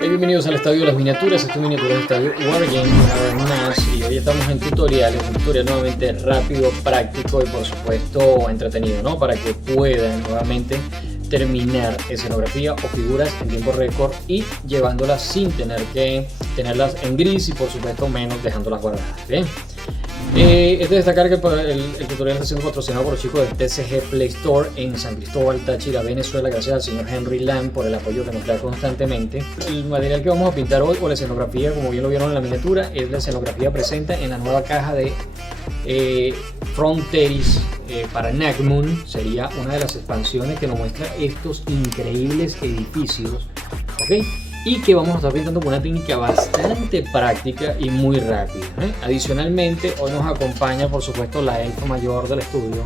Bienvenidos al Estadio de las Miniaturas, este miniatura del Estadio Wargame una vez más, y hoy estamos en tutoriales, un tutorial nuevamente rápido, práctico y por supuesto entretenido, ¿no? Para que puedan nuevamente terminar escenografía o figuras en tiempo récord y llevándolas sin tener que tenerlas en gris y por supuesto menos dejándolas guardadas, ¿bien? Es de destacar que el tutorial está siendo patrocinado por los chicos de TCG Play Store en San Cristóbal, Táchira, Venezuela, gracias al señor Henry Lam por el apoyo que nos da constantemente. El material que vamos a pintar hoy, o la escenografía, como bien lo vieron en la miniatura, es la escenografía presente en la nueva caja de Fronteris para Nagmoon. Sería una de las expansiones que nos muestra estos increíbles edificios, ¿ok? Y que vamos a estar pintando con una técnica bastante práctica y muy rápida, ¿eh? Adicionalmente, hoy nos acompaña por supuesto la elfa mayor del estudio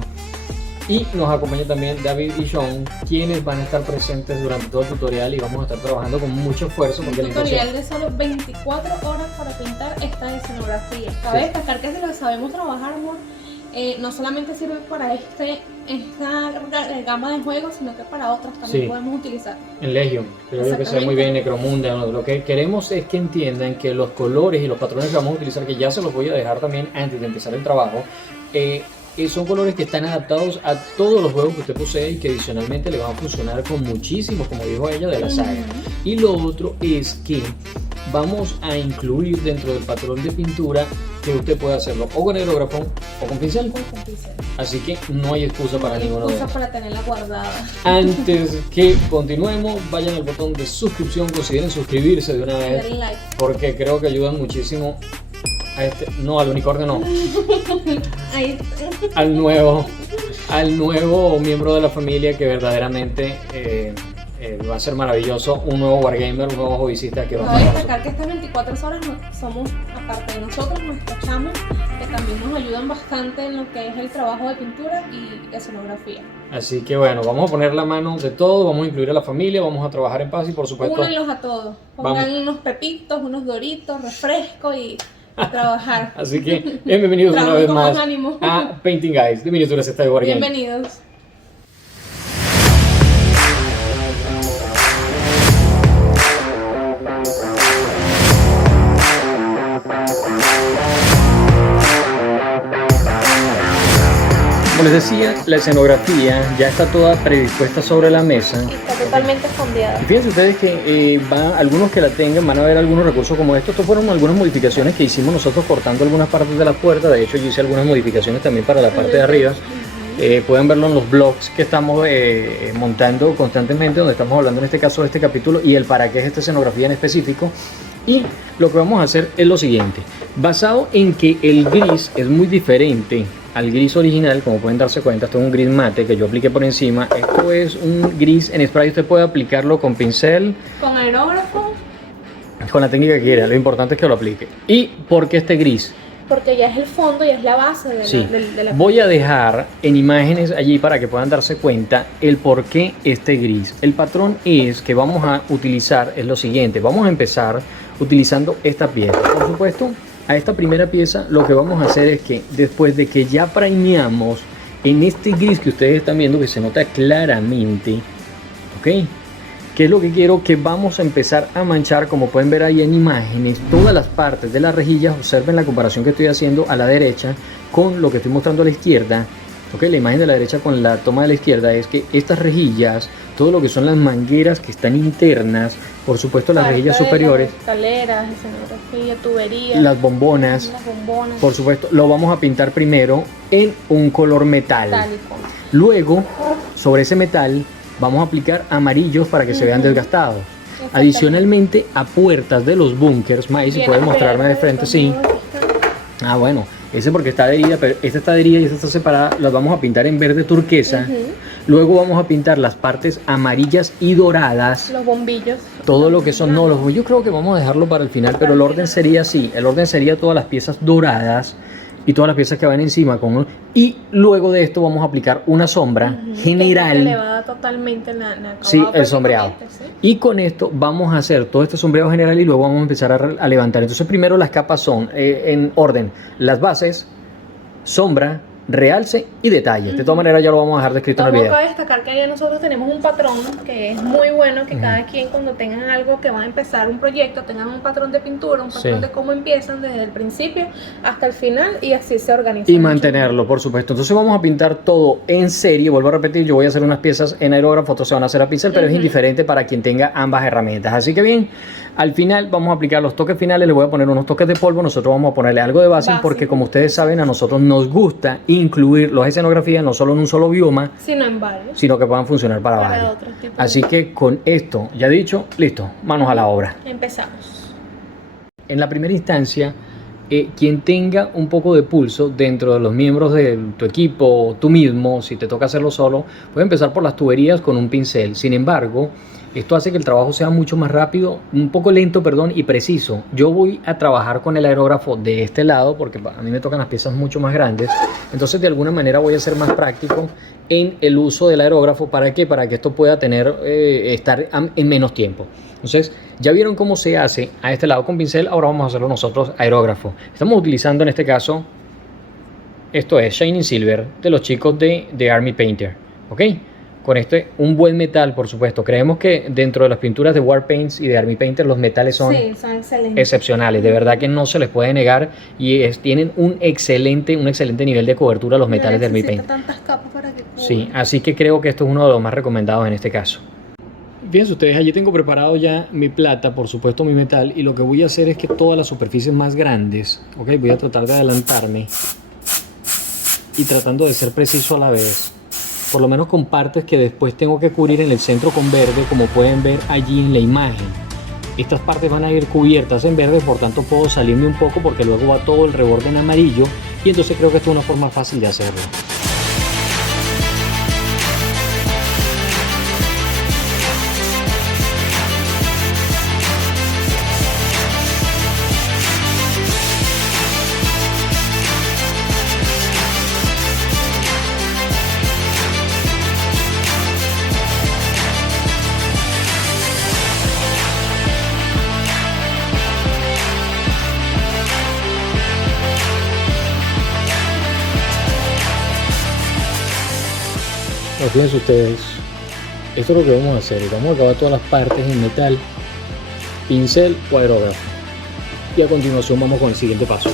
y nos acompaña también David y Sean, quienes van a estar presentes durante todo el tutorial y vamos a estar trabajando con mucho esfuerzo. Un tutorial de solo 24 horas para pintar esta escenografía. Cabe destacar que si lo sabemos trabajar, amor, no solamente sirve para esta gama de juegos, sino que para otras también podemos utilizar. En Legion, creo yo que se ve muy bien, Necromunda. Lo que queremos es que entiendan que los colores y los patrones que vamos a utilizar, que ya se los voy a dejar también antes de empezar el trabajo, son colores que están adaptados a todos los juegos que usted posee y que adicionalmente le van a funcionar con muchísimos, como dijo ella, de la saga. Y lo otro es que vamos a incluir dentro del patrón de pintura que usted puede hacerlo o con aerógrafo o con pincel. Así que no hay excusa para ninguno de ellos. Para tenerla guardada. Antes que continuemos, vayan al botón de suscripción, consideren suscribirse de una vez, porque creo que ayudan muchísimo a al unicornio no, al nuevo miembro de la familia, que verdaderamente va a ser maravilloso, un nuevo wargamer, un nuevo hobbyista que va a destacar que estas 24 horas somos, aparte de nosotros, nuestros chamos, que también nos ayudan bastante en lo que es el trabajo de pintura y escenografía. Así que bueno, vamos a poner la mano de todo, vamos a incluir a la familia, vamos a trabajar en paz y por supuesto únanlos a todos, pongan unos pepitos, unos doritos, refresco y a trabajar. Así que bienvenidos una vez más a Painting Guys de Miniaturas Estadio Wargame. Bienvenidos. Como les decía, la escenografía ya está toda predispuesta sobre la mesa. Está totalmente fondeada. Y fíjense ustedes que algunos que la tengan van a ver algunos recursos como estos. Estos fueron algunas modificaciones que hicimos nosotros cortando algunas partes de la puerta. De hecho, yo hice algunas modificaciones también para la parte de arriba. Pueden verlo en los blogs que estamos montando constantemente, donde estamos hablando en este caso de este capítulo y el para qué es esta escenografía en específico. Y lo que vamos a hacer es lo siguiente: basado en que el gris es muy diferente al gris original, como pueden darse cuenta, esto es un gris mate que yo apliqué por encima. Esto es un gris en spray, usted puede aplicarlo con pincel, con aerógrafo, con la técnica que quiera, lo importante es que lo aplique. ¿Y por qué este gris? Porque ya es el fondo, ya es la base de la Voy a dejar en imágenes allí para que puedan darse cuenta el por qué este gris. El patrón que vamos a utilizar es lo siguiente: vamos a empezar utilizando esta pieza. Por supuesto, a esta primera pieza lo que vamos a hacer es que después de que ya primeamos en este gris que ustedes están viendo, que se nota claramente, ¿ok? ¿Qué es lo que quiero? Que vamos a empezar a manchar, como pueden ver ahí en imágenes, todas las partes de las rejillas. Observen la comparación que estoy haciendo a la derecha con lo que estoy mostrando a la izquierda. Okay, la imagen de la derecha con la toma de la izquierda es que estas rejillas, todo lo que son las mangueras que están internas, por supuesto las rejillas superiores, las escaleras, escenografía, tuberías, las bombonas, por supuesto, lo vamos a pintar primero en un color metálico. Luego, sobre ese metal, vamos a aplicar amarillos para que se vean desgastados. Adicionalmente, a puertas de los búnkers, May, si puede mostrarme de frente, sí. Ah, bueno, ese porque está adherida, pero esta está adherida y esta está separada. Las vamos a pintar en verde turquesa. Luego vamos a pintar las partes amarillas y doradas. Los bombillos. Todo lo que son, no, los bombillos creo que vamos a dejarlo para el final, pero el orden sería así. El orden sería todas las piezas doradas y todas las piezas que van encima y luego de esto vamos a aplicar una sombra general. Le va a dar totalmente sí, el sombreado. ¿Sí? Y con esto vamos a hacer todo este sombreado general y luego vamos a empezar a levantar. Entonces primero las capas son en orden: las bases, sombra, realce y detalle. De todas maneras ya lo vamos a dejar descrito en el video. Vamos a destacar que ya nosotros tenemos un patrón que es muy bueno, que cada quien cuando tengan algo que van a empezar un proyecto, tengan un patrón de pintura, un patrón de cómo empiezan desde el principio hasta el final y así se organizan. Y mantenerlo, por supuesto. Entonces vamos a pintar todo en serie. Vuelvo a repetir, yo voy a hacer unas piezas en aerógrafo, otros se van a hacer a pincel, pero es indiferente para quien tenga ambas herramientas. Así que bien, al final vamos a aplicar los toques finales, le voy a poner unos toques de polvo, nosotros vamos a ponerle algo de base. Porque como ustedes saben, a nosotros nos gusta incluir las escenografías no solo en un solo bioma, sino en varios, sino que puedan funcionar para varios. Así que con esto ya dicho, listo, manos a la obra. Empezamos. En la primera instancia, quien tenga un poco de pulso dentro de los miembros de tu equipo, tú mismo, si te toca hacerlo solo, puede empezar por las tuberías con un pincel. Sin embargo, esto hace que el trabajo sea mucho más rápido, un poco lento, perdón, y preciso. Yo voy a trabajar con el aerógrafo de este lado porque a mí me tocan las piezas mucho más grandes. Entonces, de alguna manera voy a ser más práctico en el uso del aerógrafo. ¿Para qué? Para que esto pueda estar en menos tiempo. Entonces, ya vieron cómo se hace a este lado con pincel, ahora vamos a hacerlo nosotros aerógrafo. Estamos utilizando en este caso, esto es Shining Silver de los chicos de Army Painter, ¿ok? Con un buen metal, por supuesto. Creemos que dentro de las pinturas de Warpaints y de Army Painter los metales son excepcionales. De verdad que no se les puede negar y tienen un excelente nivel de cobertura los metales de Army Painter. Tantas capas para que cubra. Sí, así que creo que esto es uno de los más recomendados en este caso. Fíjense ustedes, allí tengo preparado ya mi plata, por supuesto mi metal, y lo que voy a hacer es que todas las superficies más grandes, ok, voy a tratar de adelantarme y tratando de ser preciso a la vez, por lo menos con partes que después tengo que cubrir en el centro con verde, como pueden ver allí en la imagen. Estas partes van a ir cubiertas en verde, por tanto puedo salirme un poco porque luego va todo el reborde en amarillo y entonces creo que esto es una forma fácil de hacerlo. Fíjense ustedes, esto es lo que vamos a hacer. Vamos a acabar todas las partes en metal, pincel o aerógrafo. Y a continuación vamos con el siguiente paso.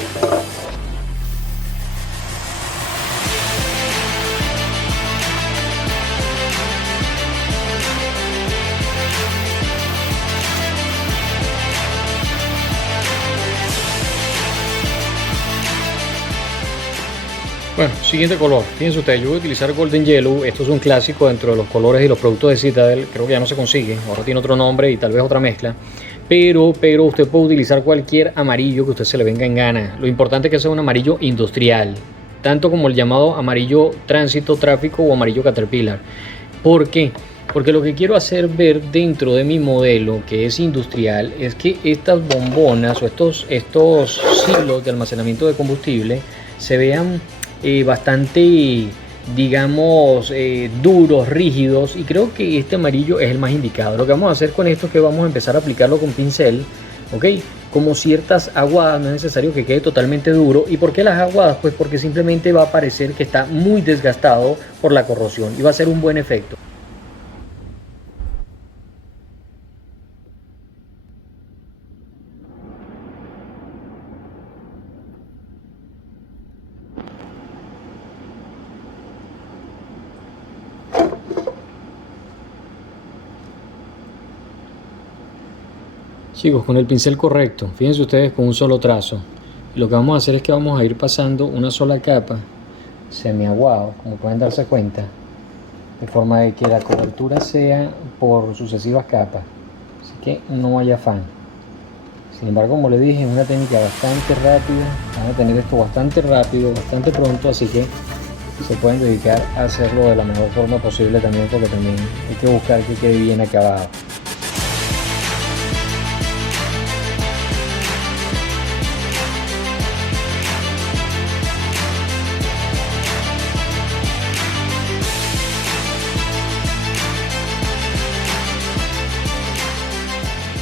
Bueno, siguiente color. Fíjense ustedes, yo voy a utilizar Golden Yellow. Esto es un clásico dentro de los colores y los productos de Citadel. Creo que ya no se consigue. Ahora tiene otro nombre y tal vez otra mezcla. Pero usted puede utilizar cualquier amarillo que a usted se le venga en gana. Lo importante es que sea un amarillo industrial. Tanto como el llamado amarillo tránsito, tráfico o amarillo Caterpillar. ¿Por qué? Porque lo que quiero hacer ver dentro de mi modelo, que es industrial, es que estas bombonas o estos silos de almacenamiento de combustible se vean bastante, digamos, duros, rígidos, y creo que este amarillo es el más indicado. Lo que vamos a hacer con esto es que vamos a empezar a aplicarlo con pincel, ¿ok? Como ciertas aguadas, no es necesario que quede totalmente duro. ¿Y por qué las aguadas? Pues porque simplemente va a parecer que está muy desgastado por la corrosión y va a ser un buen efecto. Chicos, con el pincel correcto, fíjense ustedes, con un solo trazo. Y lo que vamos a hacer es que vamos a ir pasando una sola capa semiaguado, como pueden darse cuenta, de forma de que la cobertura sea por sucesivas capas, así que no haya afán. Sin embargo, como les dije, es una técnica bastante rápida, van a tener esto bastante rápido, bastante pronto, así que se pueden dedicar a hacerlo de la mejor forma posible también, porque también hay que buscar que quede bien acabado.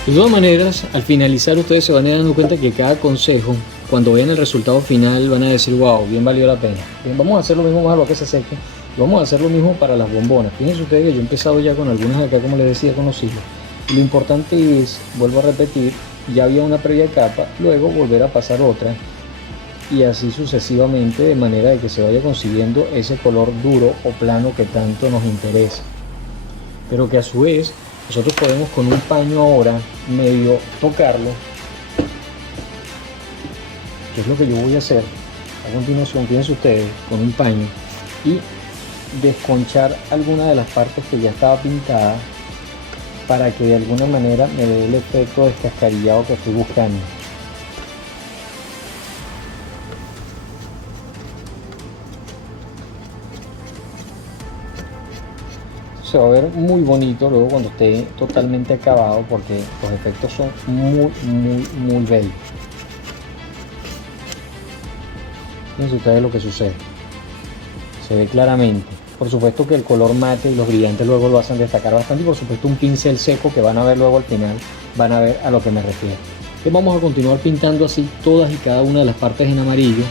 De todas maneras, al finalizar ustedes se van a ir dando cuenta que cada consejo cuando vean el resultado final van a decir, wow, bien valió la pena. Bien, vamos a hacer lo mismo, vamos a dejarlo que se seque. Y vamos a hacer lo mismo para las bombonas. Fíjense ustedes que yo he empezado ya con algunas de acá, como les decía, con los hilos. Y lo importante es, vuelvo a repetir, ya había una previa capa, luego volver a pasar otra. Y así sucesivamente, de manera de que se vaya consiguiendo ese color duro o plano que tanto nos interesa. Pero que a su vez, nosotros podemos con un paño ahora medio tocarlo, que es lo que yo voy a hacer a continuación, fíjense ustedes, con un paño, y desconchar alguna de las partes que ya estaba pintada para que de alguna manera me dé el efecto descascarillado que estoy buscando. Se va a ver muy bonito luego cuando esté totalmente acabado, porque los efectos son muy bellos. Fíjense ustedes lo que sucede, se ve claramente. Por supuesto que el color mate y los brillantes luego lo hacen destacar bastante, y por supuesto un pincel seco que van a ver luego al final, van a ver a lo que me refiero. Entonces vamos a continuar pintando así todas y cada una de las partes en amarillo.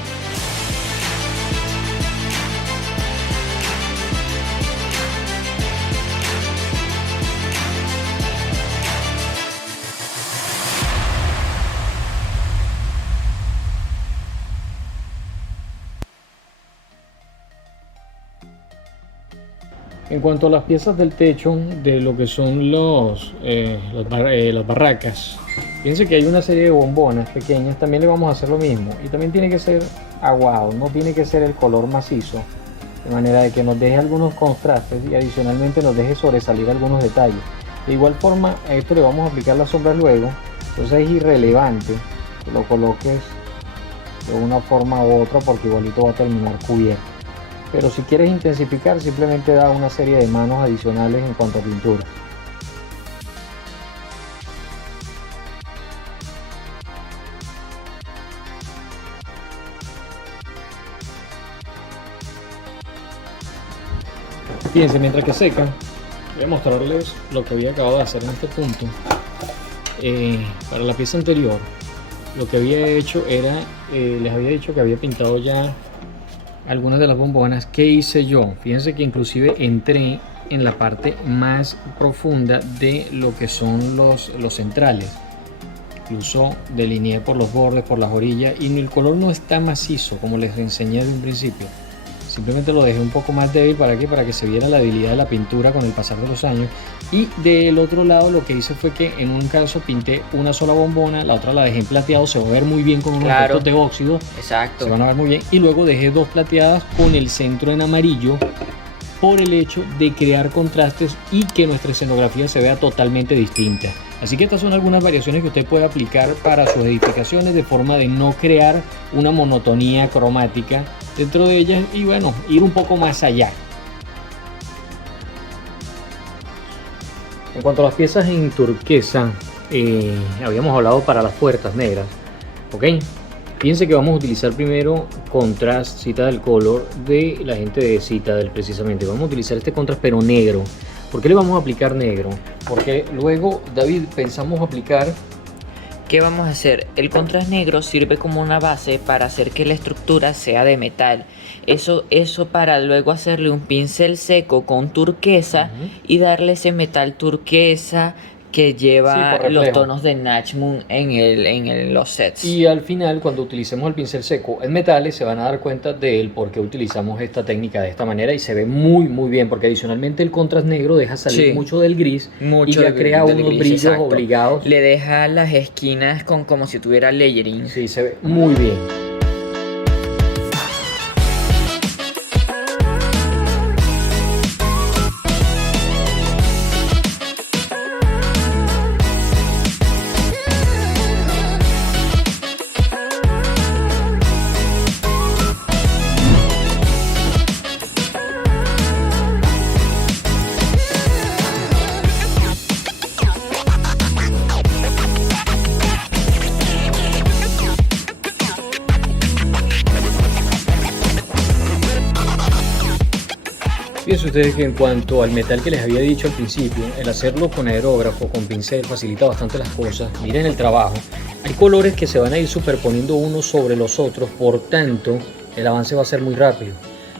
En cuanto a las piezas del techo de lo que son las barracas, fíjense que hay una serie de bombonas pequeñas, también le vamos a hacer lo mismo, y también tiene que ser aguado, no tiene que ser el color macizo, de manera de que nos deje algunos contrastes y adicionalmente nos deje sobresalir algunos detalles. De igual forma, a esto le vamos a aplicar las sombras luego, entonces es irrelevante que lo coloques de una forma u otra porque igualito va a terminar cubierto. Pero si quieres intensificar, simplemente da una serie de manos adicionales en cuanto a pintura. Fíjense, mientras que seca, voy a mostrarles lo que había acabado de hacer en este punto. Para la pieza anterior, lo que había hecho era, les había dicho que había pintado ya algunas de las bombonas. ¿Qué hice yo? Fíjense que inclusive entré en la parte más profunda de lo que son los centrales. Incluso delineé por los bordes, por las orillas, y el color no está macizo como les enseñé desde un principio. Simplemente lo dejé un poco más débil. ¿Para qué? Para que se viera la debilidad de la pintura con el pasar de los años. Y del otro lado lo que hice fue que en un caso pinté una sola bombona, la otra la dejé en plateado, se va a ver muy bien con unos efectos de óxido. Exacto. Se van a ver muy bien. Y luego dejé dos plateadas con el centro en amarillo, por el hecho de crear contrastes y que nuestra escenografía se vea totalmente distinta. Así que estas son algunas variaciones que usted puede aplicar para sus edificaciones, de forma de no crear una monotonía cromática dentro de ellas y bueno, ir un poco más allá. En cuanto a las piezas en turquesa, habíamos hablado para las puertas negras, ¿ok? Fíjense que vamos a utilizar primero contrast Citadel Color de la gente de Citadel precisamente. Vamos a utilizar este contrast pero negro. ¿Por qué le vamos a aplicar negro? Porque luego, David, pensamos aplicar... ¿Qué vamos a hacer? El contrast negro sirve como una base para hacer que la estructura sea de metal. Eso para luego hacerle un pincel seco con turquesa y darle ese metal turquesa que lleva los tonos de Natchmoon en los sets. Y al final, cuando utilicemos el pincel seco en metales, se van a dar cuenta de él porque utilizamos esta técnica de esta manera y se ve muy bien, porque adicionalmente el contrast negro deja salir mucho del gris y ya crea unos brillos obligados. Le deja las esquinas como si tuviera layering. Sí, se ve muy bien. Fíjense ustedes que en cuanto al metal que les había dicho al principio, el hacerlo con aerógrafo, con pincel, facilita bastante las cosas. Miren el trabajo. Hay colores que se van a ir superponiendo unos sobre los otros, por tanto, el avance va a ser muy rápido.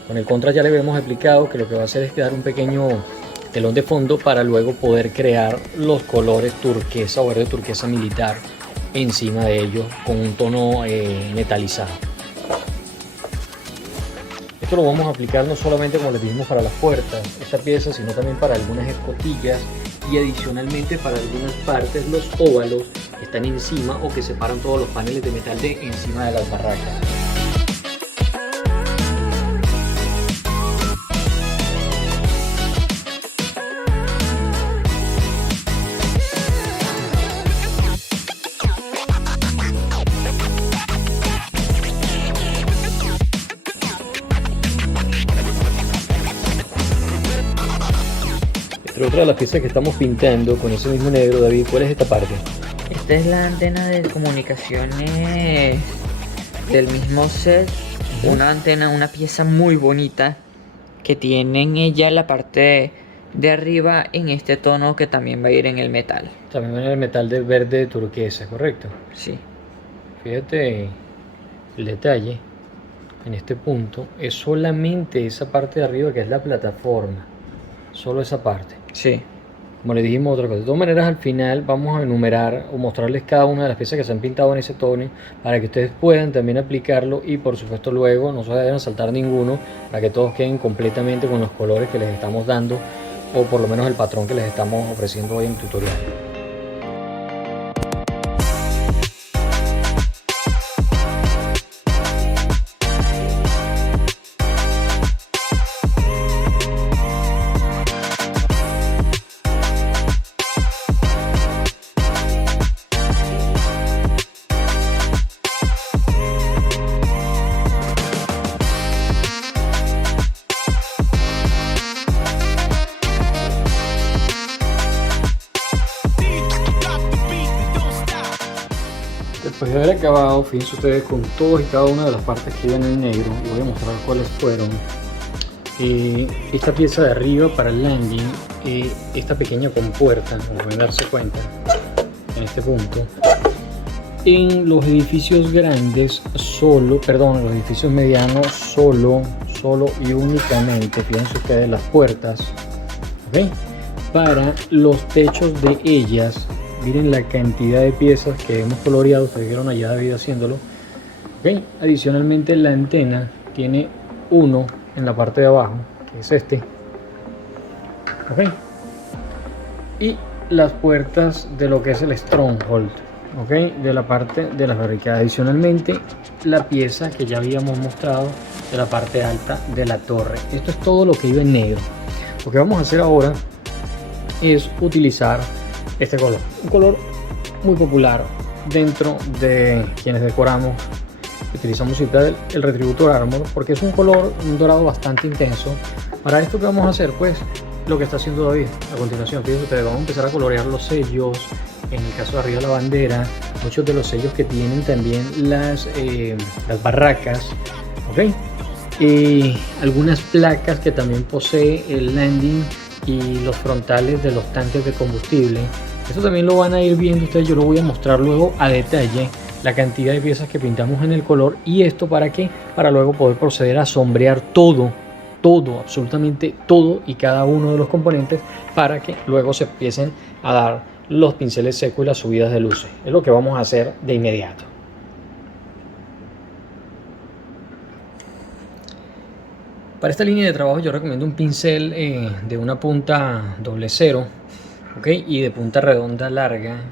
Con el Contra ya le habíamos explicado que lo que va a hacer es quedar un pequeño telón de fondo para luego poder crear los colores turquesa o verde turquesa militar encima de ellos con un tono metalizado. Esto lo vamos a aplicar no solamente, como les dijimos, para las puertas, esta pieza, sino también para algunas escotillas y adicionalmente para algunas partes, los óvalos que están encima o que separan todos los paneles de metal de encima de las barracas. Otra de las piezas que estamos pintando con ese mismo negro, David, ¿cuál es esta parte? Esta es la antena de comunicaciones del mismo set. Una antena, una pieza muy bonita que tiene en ella la parte de arriba en este tono que también va a ir en el metal. También va en el metal de verde turquesa, ¿correcto? Sí. Fíjate el detalle en este punto. Es solamente esa parte de arriba que es la plataforma. Solo esa parte. Sí. Como les dijimos, otra cosa. De todas maneras, al final vamos a enumerar o mostrarles cada una de las piezas que se han pintado en ese tono para que ustedes puedan también aplicarlo y por supuesto luego no se deben saltar ninguno para que todos queden completamente con los colores que les estamos dando o por lo menos el patrón que les estamos ofreciendo hoy en el tutorial. Después de haber acabado, fíjense ustedes con todas y cada una de las partes que iban en negro, y voy a mostrar cuáles fueron. Esta pieza de arriba para el landing, esta pequeña compuerta, como pueden darse cuenta en este punto. En los edificios grandes en los edificios medianos solo y únicamente, fíjense ustedes las puertas, ¿ok? Para los techos de ellas. Miren la cantidad de piezas que hemos coloreado, ustedes vieron allá David haciéndolo. ¿Okay? Adicionalmente la antena tiene uno en la parte de abajo, que es este. ¿Okay? Y las puertas de lo que es el Stronghold, ¿okay? De la parte de las barricadas. Adicionalmente la pieza que ya habíamos mostrado de la parte alta de la torre. Esto es todo lo que iba en negro. Lo que vamos a hacer ahora es utilizar este color, un color muy popular dentro de quienes decoramos. Utilizamos siempre el Retributor Armor porque es un color, un dorado bastante intenso. Para esto que vamos a hacer, pues lo que está haciendo David a continuación. Fíjense ustedes, vamos a empezar a colorear los sellos. En el caso de arriba la bandera, muchos de los sellos que tienen también las barracas, ¿ok? Algunas placas que también posee el landing y los frontales de los tanques de combustible. Esto también lo van a ir viendo ustedes, yo lo voy a mostrar luego a detalle la cantidad de piezas que pintamos en el color. ¿Y esto para qué? Para luego poder proceder a sombrear todo, absolutamente todo y cada uno de los componentes para que luego se empiecen a dar los pinceles secos y las subidas de luces. Es lo que vamos a hacer de inmediato. Para esta línea de trabajo yo recomiendo un pincel de una punta 00, ¿ok? Y de punta redonda larga.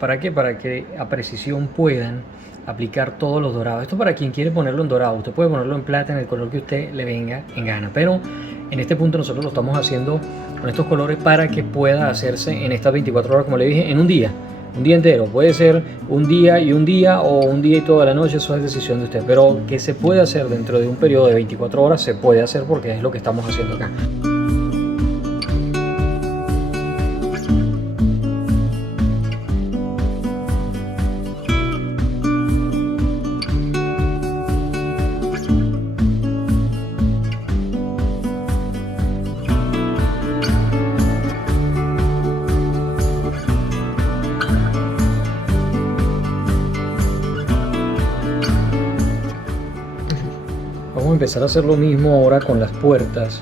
¿Para qué? Para que a precisión puedan aplicar todos los dorados. Esto para quien quiere ponerlo en dorado. Usted puede ponerlo en plata, en el color que usted le venga en gana. Pero en este punto nosotros lo estamos haciendo con estos colores para que pueda hacerse en estas 24 horas, como le dije, en un día entero. Puede ser un día o un día y toda la noche, eso es decisión de usted, pero que se puede hacer dentro de un periodo de 24 horas, se puede hacer porque es lo que estamos haciendo acá. empezar a hacer lo mismo ahora con las puertas,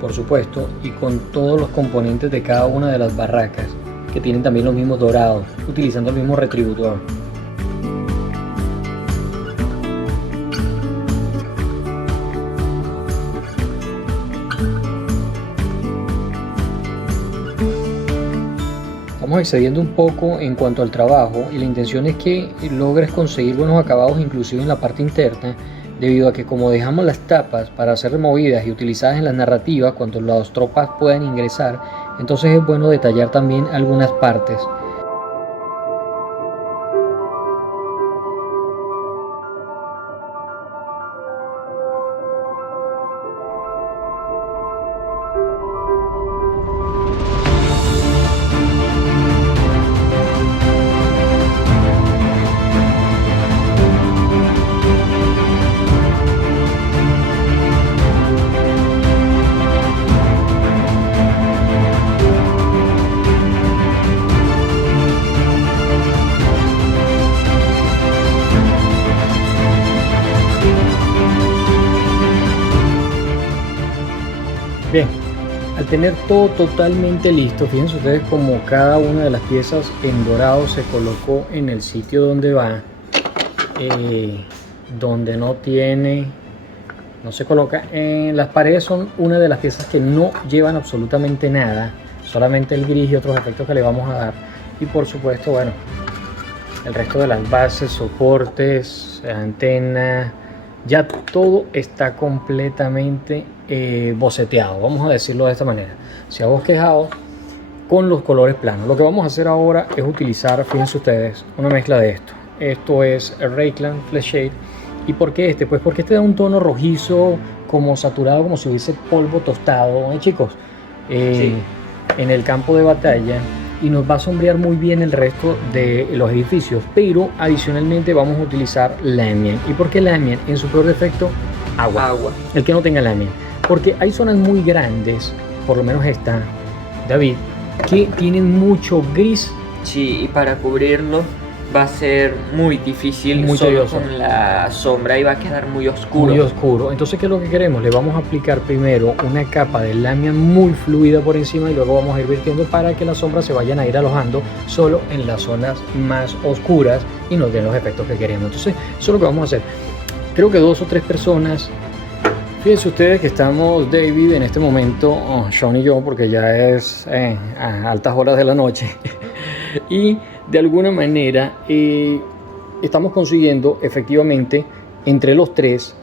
por supuesto, y con todos los componentes de cada una de las barracas, que tienen también los mismos dorados, utilizando el mismo retributor. Estamos excediendo un poco en cuanto al trabajo y la intención es que logres conseguir buenos acabados inclusive en la parte interna, debido a que como dejamos las tapas para ser removidas y utilizadas en las narrativas cuando las tropas puedan ingresar, entonces es bueno detallar también algunas partes. Bien, al tener todo totalmente listo, fíjense ustedes como cada una de las piezas en dorado se colocó en el sitio donde va, donde no se coloca. Las paredes son una de las piezas que no llevan absolutamente nada, solamente el gris y otros efectos que le vamos a dar. Y por supuesto, bueno, el resto de las bases, soportes, antena, ya todo está completamente boceteado, vamos a decirlo de esta manera. Se ha bosquejado con los colores planos. Lo que vamos a hacer ahora es utilizar, fíjense ustedes, una mezcla de esto. Esto es el Rayclan Flash Shade. ¿Y por qué este? Pues porque este da un tono rojizo, como saturado, como si hubiese polvo tostado, chicos, Sí. en el campo de batalla, y nos va a sombrear muy bien el resto de los edificios. Pero adicionalmente vamos a utilizar Lamian. ¿Y por qué Lamian? En su peor defecto, agua. El que no tenga Lamian, porque hay zonas muy grandes, por lo menos esta, David, que tienen mucho gris. Sí, y para cubrirlo va a ser muy difícil, Muy solo tedioso. con la sombra y va a quedar muy oscuro. Muy oscuro. Entonces, ¿qué es lo que queremos? Le vamos a aplicar primero una capa de Lamian muy fluida por encima y luego vamos a ir vertiendo para que las sombras se vayan a ir alojando solo en las zonas más oscuras y nos den los efectos que queremos. Entonces, eso es lo que vamos a hacer. Creo que 2 o 3 personas. Fíjense ustedes que estamos, David, en este momento, Sean y yo, porque ya es a altas horas de la noche, y de alguna manera estamos consiguiendo efectivamente entre los tres,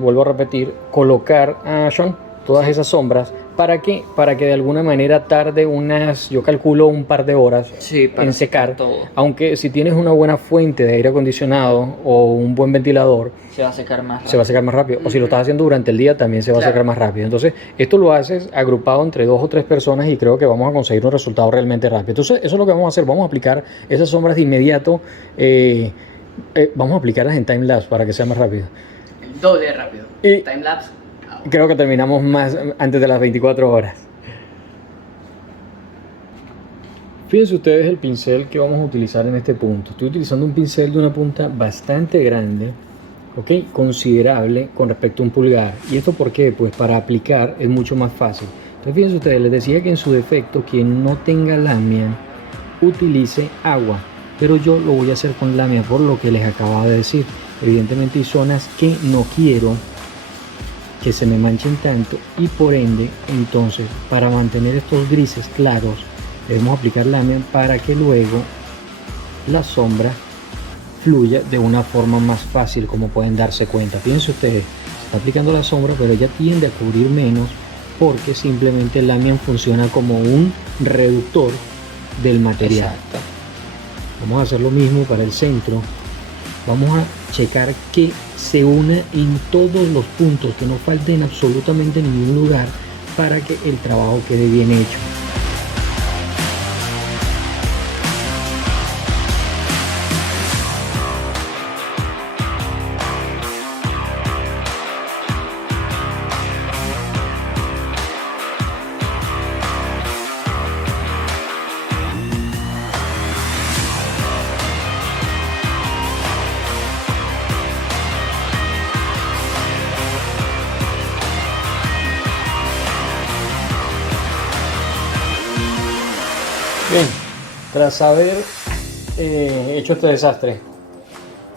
vuelvo a repetir, colocar a Sean todas esas sombras. ¿Para qué? Para que de alguna manera tarde unas, yo calculo, un par de horas Sí, para en secar. todo. Aunque si tienes una buena fuente de aire acondicionado o un buen ventilador, Se va a secar más rápido. se va a secar más rápido. O si lo estás haciendo durante el día, también se va a Claro. secar más rápido. Entonces, esto lo haces agrupado entre 2 o 3 personas y creo que vamos a conseguir un resultado realmente rápido. Entonces, eso es lo que vamos a hacer. Vamos a aplicar esas sombras de inmediato. Vamos a aplicarlas en timelapse para que sea más rápido. El doble de rápido. Y- Timelapse. Creo que terminamos más antes de las 24 horas. Fíjense ustedes el pincel que vamos a utilizar en este punto. Estoy utilizando un pincel de una punta bastante grande, ¿ok? Considerable con respecto a un pulgar. ¿Y esto por qué? Pues para aplicar es mucho más fácil. Entonces fíjense ustedes, les decía que en su defecto quien no tenga Lamian utilice agua, pero yo lo voy a hacer con Lamian por lo que les acababa de decir. Evidentemente hay zonas que no quiero que se me manchen tanto y por ende, entonces, para mantener estos grises claros debemos aplicar Lamian para que luego la sombra fluya de una forma más fácil, como pueden darse cuenta. Fíjense ustedes, se está aplicando la sombra pero ella tiende a cubrir menos porque simplemente el Lamian funciona como un reductor del material. Exacto. Vamos a hacer lo mismo para el centro. Vamos a checar que se una en todos los puntos, que no falte en absolutamente ningún lugar para que el trabajo quede bien hecho. Tras haber hecho este desastre,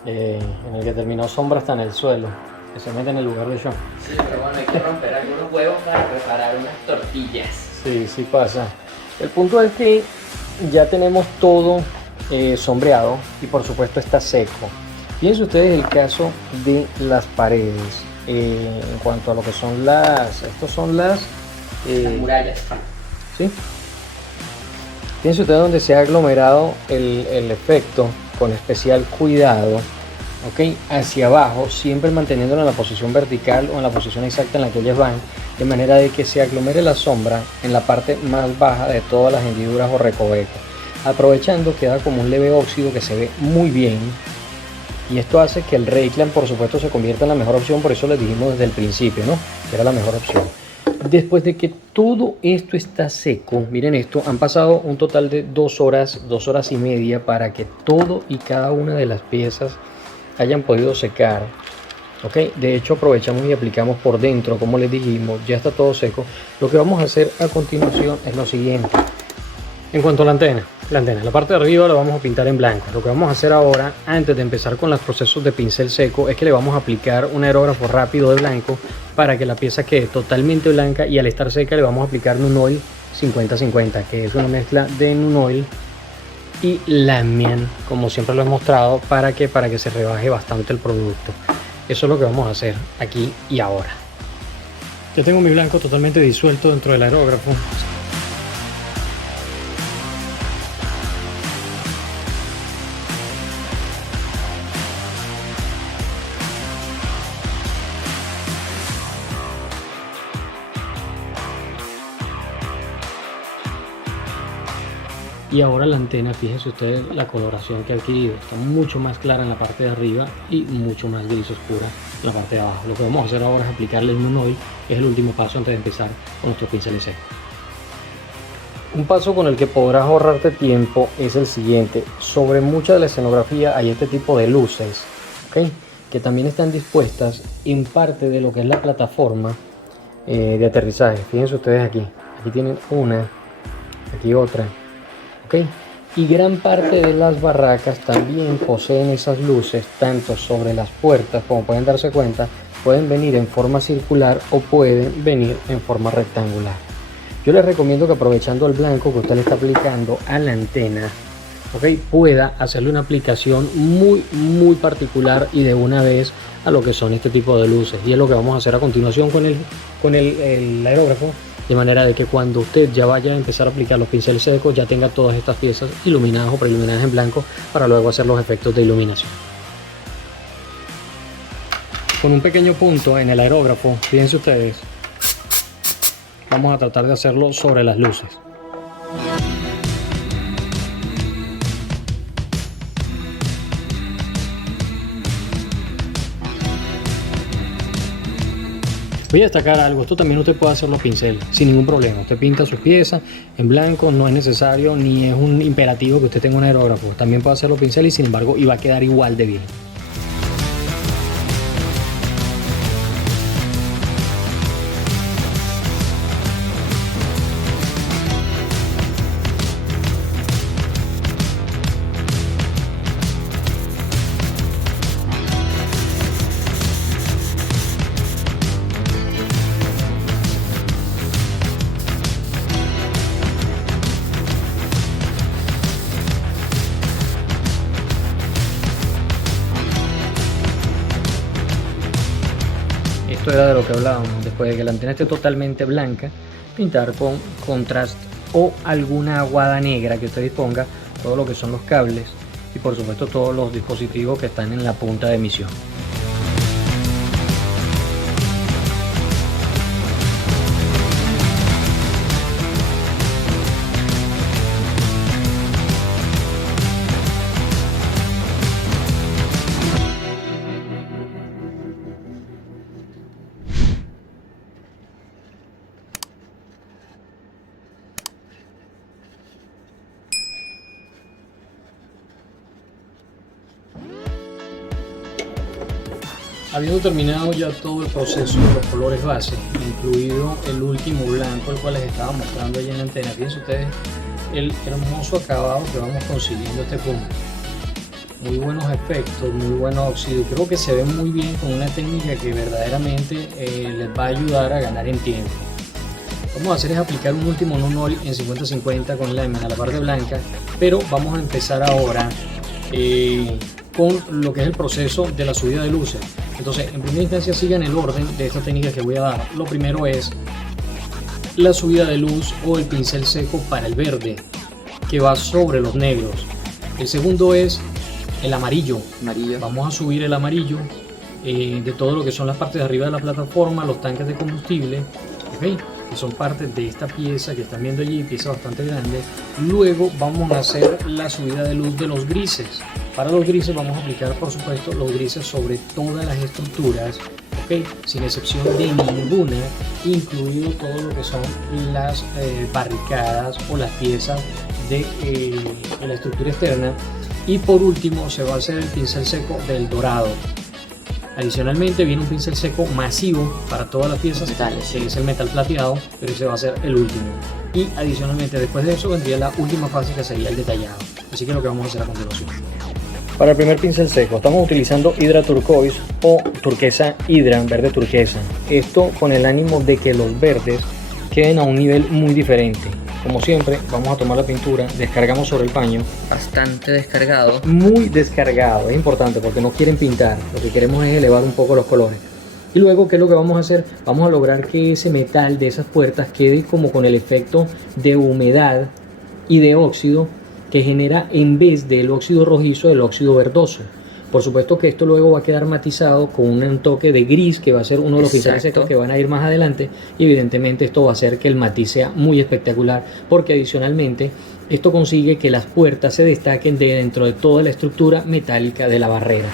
en el que terminó Sombra hasta en el suelo, que se mete en el lugar de Sean. Sí, pero bueno, hay que romper algunos huevos para preparar unas tortillas. Sí, sí pasa. El punto es que ya tenemos todo sombreado y por supuesto está seco. Fíjense ustedes el caso de las paredes. En cuanto a lo que son estos son las murallas. ¿Sí? Fíjense ustedes donde se ha aglomerado el efecto con especial cuidado, ¿ok? Hacia abajo, siempre manteniéndolo en la posición vertical o en la posición exacta en la que ellas van, de manera de que se aglomere la sombra en la parte más baja de todas las hendiduras o recovecos. Aprovechando, queda como un leve óxido que se ve muy bien. Y esto hace que el Rayclan, por supuesto, se convierta en la mejor opción. Por eso les dijimos desde el principio, ¿no? Que era la mejor opción. Después de que todo esto está seco, miren esto, han pasado un total de 2 horas y media para que todo y cada una de las piezas hayan podido secar. ¿Ok? De hecho, aprovechamos y aplicamos por dentro, como les dijimos, ya está todo seco. Lo que vamos a hacer a continuación es lo siguiente. En cuanto a la antena, la parte de arriba la vamos a pintar en blanco. Lo que vamos a hacer ahora, antes de empezar con los procesos de pincel seco, es que le vamos a aplicar un aerógrafo rápido de blanco para que la pieza quede totalmente blanca, y al estar seca le vamos a aplicar Nunoil 50-50, que es una mezcla de Nunoil y Lamian, como siempre lo he mostrado, para que se rebaje bastante el producto. Eso es lo que vamos a hacer aquí y ahora. Ya tengo mi blanco totalmente disuelto dentro del aerógrafo. Y ahora la antena, fíjense ustedes la coloración que ha adquirido, está mucho más clara en la parte de arriba y mucho más gris oscura en la parte de abajo. Lo que vamos a hacer ahora es aplicarle el Nunoil, que es el último paso antes de empezar con nuestros pinceles secos. Un paso con el que podrás ahorrarte tiempo es el siguiente. Sobre mucha de la escenografía hay este tipo de luces, ¿okay? Que también están dispuestas en parte de lo que es la plataforma de aterrizaje. Fíjense ustedes aquí tienen una, aquí otra. ¿Okay? Y gran parte de las barracas también poseen esas luces, tanto sobre las puertas, como pueden darse cuenta, pueden venir en forma circular o pueden venir en forma rectangular. Yo les recomiendo que, aprovechando el blanco que usted le está aplicando a la antena, ¿okay?, pueda hacerle una aplicación muy particular y de una vez a lo que son este tipo de luces. Y es lo que vamos a hacer a continuación con el aerógrafo, de manera de que cuando usted ya vaya a empezar a aplicar los pinceles secos, ya tenga todas estas piezas iluminadas o preiluminadas en blanco, para luego hacer los efectos de iluminación. Con un pequeño punto en el aerógrafo, fíjense ustedes, vamos a tratar de hacerlo sobre las luces. Voy a destacar algo, esto también usted puede hacerlo a pincel, sin ningún problema. Usted pinta sus piezas en blanco, no es necesario ni es un imperativo que usted tenga un aerógrafo. También puede hacerlo a pincel y sin embargo iba a quedar igual de bien. Esto era de lo que hablábamos. Después de que la antena esté totalmente blanca, pintar con contrast o alguna aguada negra que usted disponga todo lo que son los cables y por supuesto todos los dispositivos que están en la punta de emisión. Habiendo terminado ya todo el proceso de los colores base, incluido el último blanco, el cual les estaba mostrando allí en la antena, fíjense ustedes el hermoso acabado que vamos consiguiendo a este punto. Muy buenos efectos, muy buen óxido. Creo que se ve muy bien con una técnica que verdaderamente les va a ayudar a ganar en tiempo. Lo que vamos a hacer es aplicar un último non-oil en 50-50 con lámina a la parte blanca, pero vamos a empezar ahora con lo que es el proceso de la subida de luces. Entonces, en primera instancia sigan el orden de esta técnica que voy a dar. Lo primero es la subida de luz o el pincel seco para el verde, que va sobre los negros. El segundo es el amarillo. Vamos a subir el amarillo de todo lo que son las partes de arriba de la plataforma, los tanques de combustible, ¿okay? Que son partes de esta pieza que están viendo allí, pieza bastante grande. Luego vamos a hacer la subida de luz de los grises. Para los grises vamos a aplicar, por supuesto, los grises sobre todas las estructuras, ¿okay? Sin excepción de ninguna, incluido todo lo que son las barricadas o las piezas de la estructura externa. Y por último se va a hacer el pincel seco del dorado. Adicionalmente viene un pincel seco masivo para todas las piezas, que es el metal plateado, pero ese va a ser el último. Y adicionalmente después de eso vendría la última fase, que sería el detallado. Así que lo que vamos a hacer a continuación. Para el primer pincel seco estamos utilizando Hydra Turquoise o turquesa Hydra, verde turquesa. Esto con el ánimo de que los verdes queden a un nivel muy diferente. Como siempre, vamos a tomar la pintura, descargamos sobre el paño. Bastante descargado. Muy descargado, es importante porque no quieren pintar, lo que queremos es elevar un poco los colores. Y luego, ¿qué es lo que vamos a hacer? Vamos a lograr que ese metal de esas puertas quede como con el efecto de humedad y de óxido que genera, en vez del óxido rojizo, el óxido verdoso. Por supuesto que esto luego va a quedar matizado con un toque de gris, que va a ser uno de los pinceles secos que van a ir más adelante, y evidentemente esto va a hacer que el matiz sea muy espectacular, porque adicionalmente esto consigue que las puertas se destaquen de dentro de toda la estructura metálica de la barrera.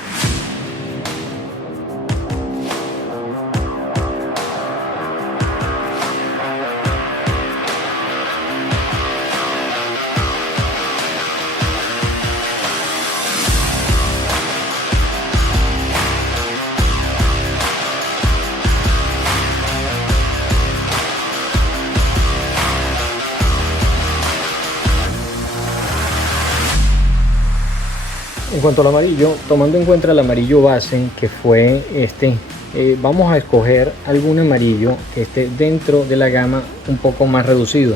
En cuanto al amarillo, tomando en cuenta el amarillo base que fue este, vamos a escoger algún amarillo que esté dentro de la gama un poco más reducido.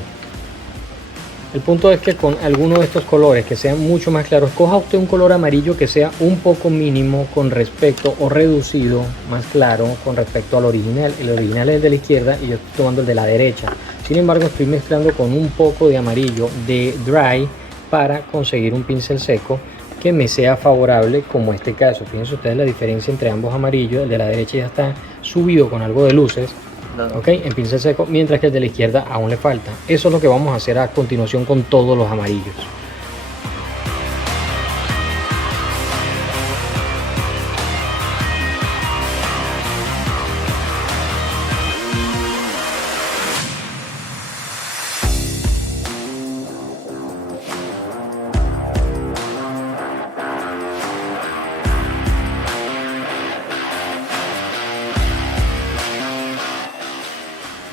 El punto es que con alguno de estos colores que sean mucho más claros, coja usted un color amarillo que sea un poco mínimo con respecto, o reducido, más claro con respecto al original. El original es el de la izquierda y yo estoy tomando el de la derecha. Sin embargo, estoy mezclando con un poco de amarillo de dry para conseguir un pincel seco que me sea favorable, como este caso. Fíjense ustedes la diferencia entre ambos amarillos. El de la derecha ya está subido con algo de luces, ¿ok? En pincel seco, mientras que el de la izquierda aún le falta. Eso es lo que vamos a hacer a continuación con todos los amarillos.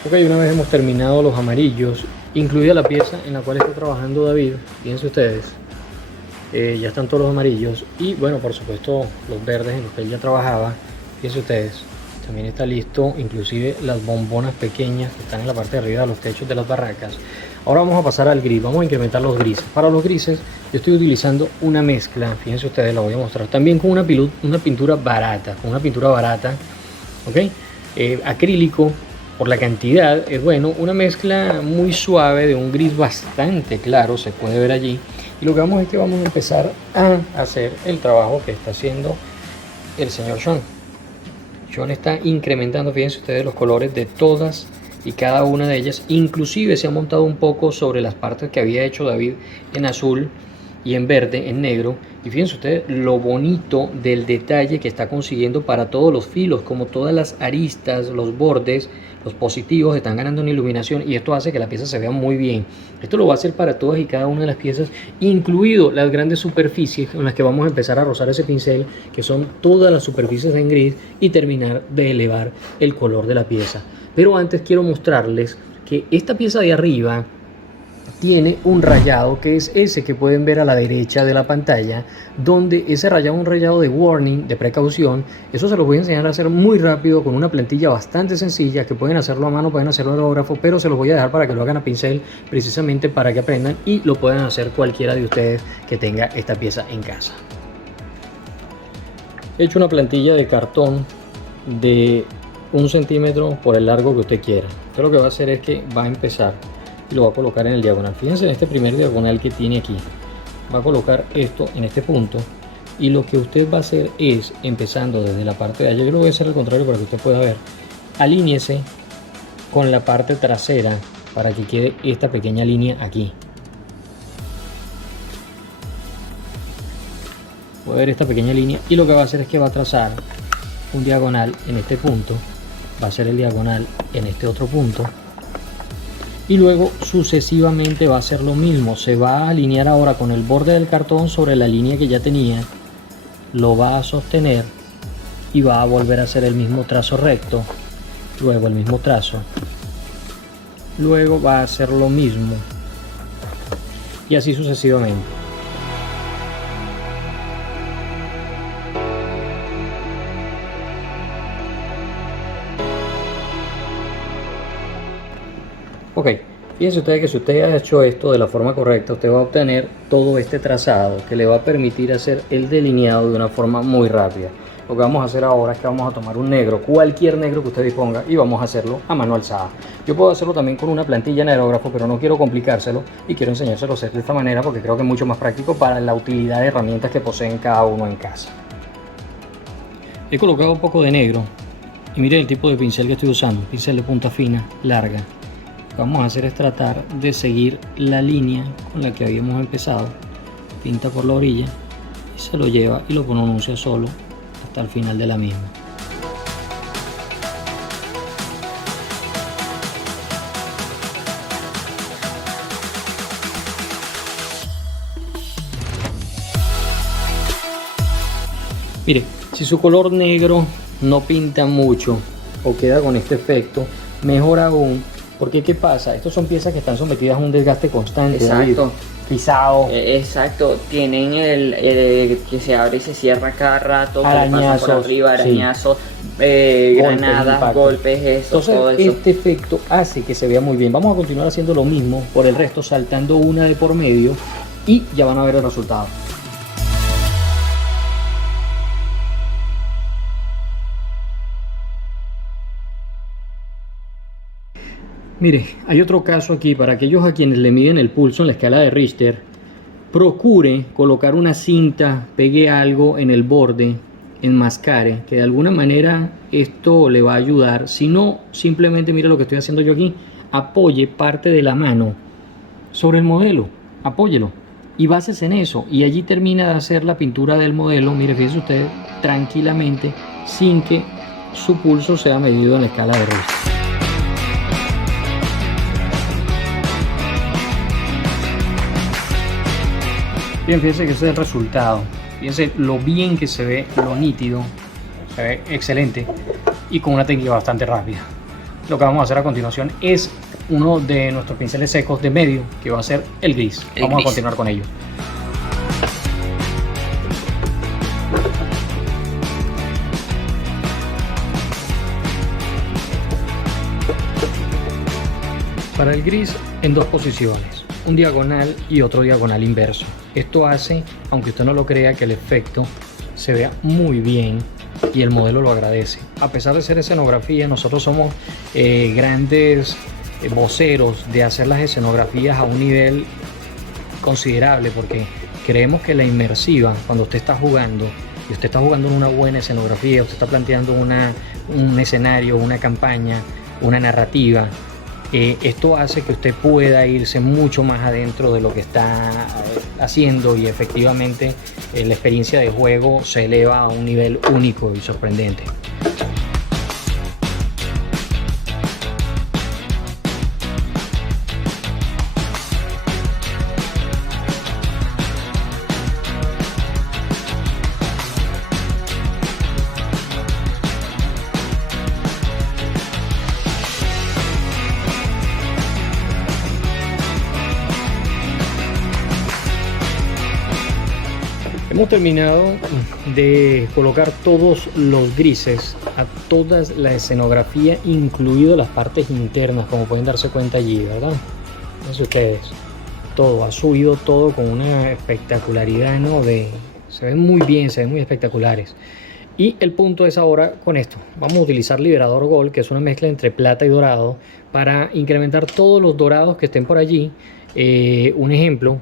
Ok, una vez hemos terminado los amarillos, incluida la pieza en la cual está trabajando David, fíjense ustedes, ya están todos los amarillos, y bueno, por supuesto los verdes en los que él ya trabajaba, fíjense ustedes, también está listo, inclusive las bombonas pequeñas que están en la parte de arriba de los techos de las barracas. Ahora vamos a pasar al gris, vamos a incrementar los grises. Para los grises yo estoy utilizando una mezcla, fíjense ustedes, la voy a mostrar, también con una pintura barata, ¿ok? Acrílico. Por la cantidad es bueno, una mezcla muy suave de un gris bastante claro, se puede ver allí. Y lo que vamos es que vamos a empezar a hacer el trabajo que está haciendo el señor Sean. Sean está incrementando, fíjense ustedes, los colores de todas y cada una de ellas. Inclusive se ha montado un poco sobre las partes que había hecho David en azul y en verde, en negro. Y fíjense ustedes lo bonito del detalle que está consiguiendo para todos los filos, como todas las aristas, los bordes, los positivos están ganando en iluminación, y esto hace que la pieza se vea muy bien. Esto lo va a hacer para todas y cada una de las piezas, incluido las grandes superficies con las que vamos a empezar a rozar ese pincel, que son todas las superficies en gris, y terminar de elevar el color de la pieza. Pero antes quiero mostrarles que esta pieza de arriba, tiene un rayado que es ese que pueden ver a la derecha de la pantalla, donde ese rayado es un rayado de warning, de precaución. Eso se los voy a enseñar a hacer muy rápido con una plantilla bastante sencilla, que pueden hacerlo a mano, pueden hacerlo al aerógrafo, pero se los voy a dejar para que lo hagan a pincel, precisamente para que aprendan y lo puedan hacer cualquiera de ustedes que tenga esta pieza en casa. He hecho una plantilla de cartón de 1 centímetro por el largo que usted quiera. Usted lo que va a hacer es que va a empezar y lo va a colocar en el diagonal. Fíjense en este primer diagonal que tiene aquí. Va a colocar esto en este punto y lo que usted va a hacer es, empezando desde la parte de allá, yo lo voy a hacer al contrario para que usted pueda ver. Alíñese con la parte trasera para que quede esta pequeña línea aquí. Puede ver esta pequeña línea y lo que va a hacer es que va a trazar un diagonal en este punto, va a hacer el diagonal en este otro punto y luego sucesivamente va a hacer lo mismo. Se va a alinear ahora con el borde del cartón sobre la línea que ya tenía, lo va a sostener y va a volver a hacer el mismo trazo recto, luego el mismo trazo, luego va a hacer lo mismo y así sucesivamente. Ok, fíjense ustedes que si usted ha hecho esto de la forma correcta, usted va a obtener todo este trazado que le va a permitir hacer el delineado de una forma muy rápida. Lo que vamos a hacer ahora es que vamos a tomar un negro, cualquier negro que usted disponga, y vamos a hacerlo a mano alzada. Yo puedo hacerlo también con una plantilla en aerógrafo, pero no quiero complicárselo y quiero enseñárselo a hacer de esta manera porque creo que es mucho más práctico para la utilidad de herramientas que poseen cada uno en casa. He colocado un poco de negro y miren el tipo de pincel que estoy usando, pincel de punta fina, larga. Lo que vamos a hacer es tratar de seguir la línea con la que habíamos empezado. Pinta por la orilla y se lo lleva y lo pronuncia solo hasta el final de la misma. Mire, si su color negro no pinta mucho o queda con este efecto, mejor aún. Porque ¿qué pasa? Estas son piezas que están sometidas a un desgaste constante. Exacto. Pisado. Exacto. Tienen el que se abre y se cierra cada rato. Arañazos. Por arriba, arañazos, sí. granadas, golpes, eso, entonces, todo eso. este efecto hace que se vea muy bien. Vamos a continuar haciendo lo mismo por el resto, saltando una de por medio y ya van a ver el resultado. Mire, hay otro caso aquí para aquellos a quienes le miden el pulso en la escala de Richter. Procure colocar una cinta, pegue algo en el borde, enmascare, que de alguna manera esto le va a ayudar. Si no, simplemente mire lo que estoy haciendo yo aquí. Apoye parte de la mano sobre el modelo, apóyelo y básese en eso. Y allí termina de hacer la pintura del modelo, mire, fíjese usted, tranquilamente, sin que su pulso sea medido en la escala de Richter. Bien, fíjense que ese es el resultado. Fíjense lo bien que se ve, lo nítido. Se ve excelente y con una técnica bastante rápida. Lo que vamos a hacer a continuación es uno de nuestros pinceles secos de medio, que va a ser el gris. Vamos a continuar con ello. Para el gris en dos posiciones, un diagonal y otro diagonal inverso. Esto hace, aunque usted no lo crea, que el efecto se vea muy bien y el modelo lo agradece. A pesar de ser escenografía, nosotros somos grandes voceros de hacer las escenografías a un nivel considerable, porque creemos que la inmersiva, cuando usted está jugando y usted está jugando en una buena escenografía, usted está planteando un escenario, una campaña, una narrativa, esto hace que usted pueda irse mucho más adentro de lo que está haciendo y efectivamente la experiencia de juego se eleva a un nivel único y sorprendente. Hemos terminado de colocar todos los grises a toda la escenografía, incluido las partes internas, como pueden darse cuenta allí, ¿verdad? Fíjense ustedes, todo ha subido todo con una espectacularidad, ¿no? Se ven muy bien, se ven muy espectaculares. Y el punto es ahora con esto. Vamos a utilizar Liberador Gold, que es una mezcla entre plata y dorado, para incrementar todos los dorados que estén por allí. Un ejemplo,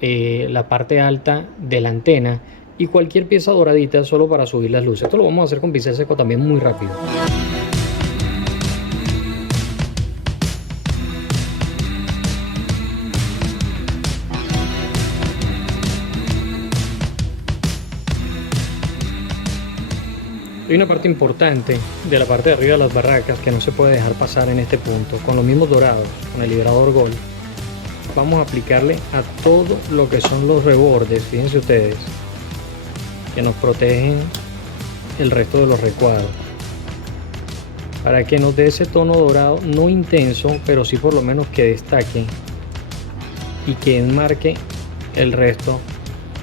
la parte alta de la antena y cualquier pieza doradita solo para subir las luces. Esto lo vamos a hacer con pincel seco también muy rápido. Hay una parte importante de la parte de arriba de las barracas que no se puede dejar pasar en este punto. Con los mismos dorados, con el Liberador Gold, vamos a aplicarle a todo lo que son los rebordes, fíjense ustedes, que nos protegen el resto de los recuadros, para que nos dé ese tono dorado, no intenso, pero sí por lo menos que destaque y que enmarque el resto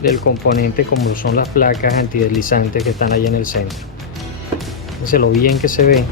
del componente, como son las placas antideslizantes que están ahí en el centro. Fíjense lo bien que se ve.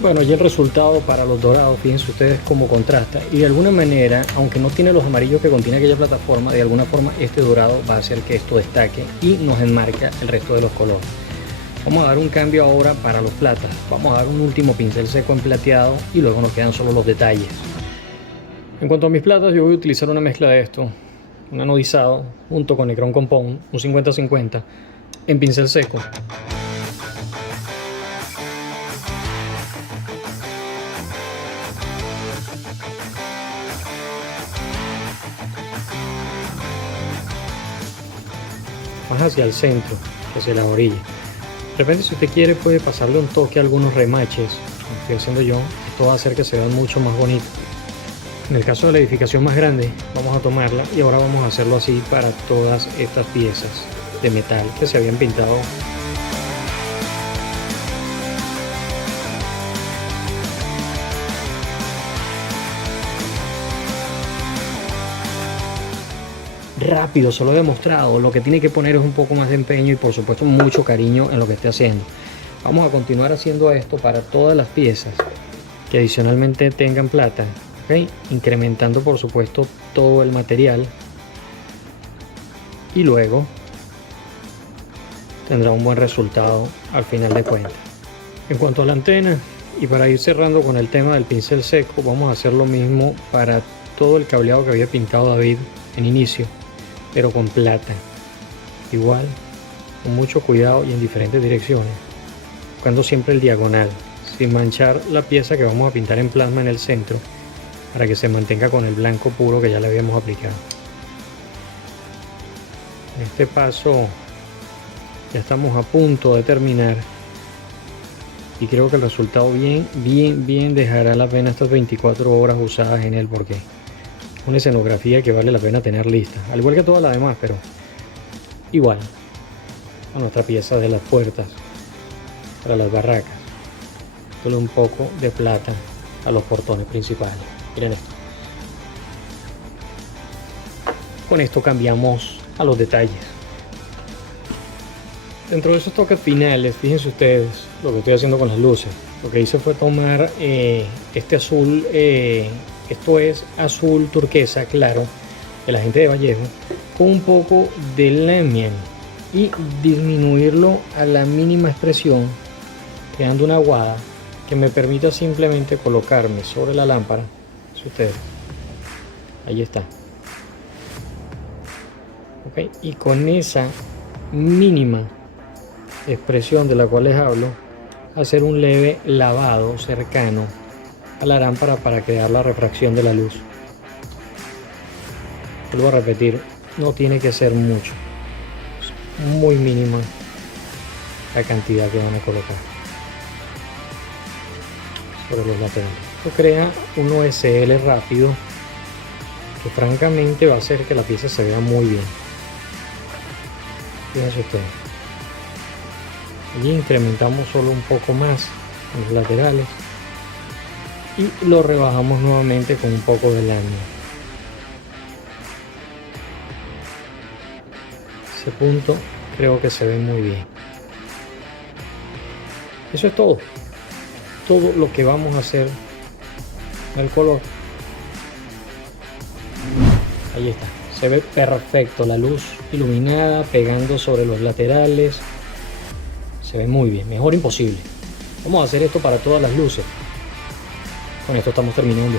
Bueno, y el resultado para los dorados, fíjense ustedes cómo contrasta, y de alguna manera, aunque no tiene los amarillos que contiene aquella plataforma, de alguna forma este dorado va a hacer que esto destaque y nos enmarca el resto de los colores. Vamos a dar un cambio ahora para los platas. Vamos a dar un último pincel seco en plateado y luego nos quedan solo los detalles. En cuanto a mis platas, yo voy a utilizar una mezcla de esto, un anodizado junto con Nichrome Compound, un 50-50 en pincel seco. Más hacia el centro que hacia la orilla. De repente, si usted quiere, puede pasarle un toque a algunos remaches, como estoy haciendo yo. Esto va a hacer que se vean mucho más bonitos. En el caso de la edificación más grande, vamos a tomarla y ahora vamos a hacerlo así para todas estas piezas de metal que se habían pintado. Rápido, se lo he demostrado. Lo que tiene que poner es un poco más de empeño y por supuesto mucho cariño en lo que esté haciendo. Vamos a continuar haciendo esto para todas las piezas que adicionalmente tengan plata, ¿okay? Incrementando por supuesto todo el material y luego tendrá un buen resultado al final de cuentas. En cuanto a la antena, y para ir cerrando con el tema del pincel seco, vamos a hacer lo mismo para todo el cableado que había pintado David en inicio, pero con plata, igual, con mucho cuidado y en diferentes direcciones, buscando siempre el diagonal, sin manchar la pieza que vamos a pintar en plasma en el centro, para que se mantenga con el blanco puro que ya le habíamos aplicado. En este paso ya estamos a punto de terminar y creo que el resultado bien dejará la pena estas 24 horas usadas en él, porque una escenografía que vale la pena tener lista, al igual que todas las demás, pero igual a nuestra pieza de las puertas para las barracas, solo un poco de plata a los portones principales. Miren esto. Con esto cambiamos a los detalles. Dentro de esos toques finales, fíjense ustedes lo que estoy haciendo con las luces. Lo que hice fue tomar este azul, esto es azul turquesa claro de la gente de Vallejo, con un poco de Lehmann y disminuirlo a la mínima expresión, creando una aguada que me permita simplemente colocarme sobre la lámpara. Si ustedes, ahí está, ¿okay? Y con esa mínima expresión de la cual les hablo, hacer un leve lavado cercano a la lámpara para crear la refracción de la luz. Vuelvo a repetir, no tiene que ser mucho, es muy mínima la cantidad que van a colocar sobre los laterales. Esto crea un OSL rápido que francamente va a hacer que la pieza se vea muy bien. Fíjense ustedes. Allí incrementamos solo un poco más en los laterales y lo rebajamos nuevamente con un poco de lámina. Ese punto creo que se ve muy bien. Eso es todo lo que vamos a hacer del color. Ahí está, se ve perfecto, la luz iluminada pegando sobre los laterales, se ve muy bien, mejor imposible. Vamos a hacer esto para todas las luces. Con esto estamos terminando.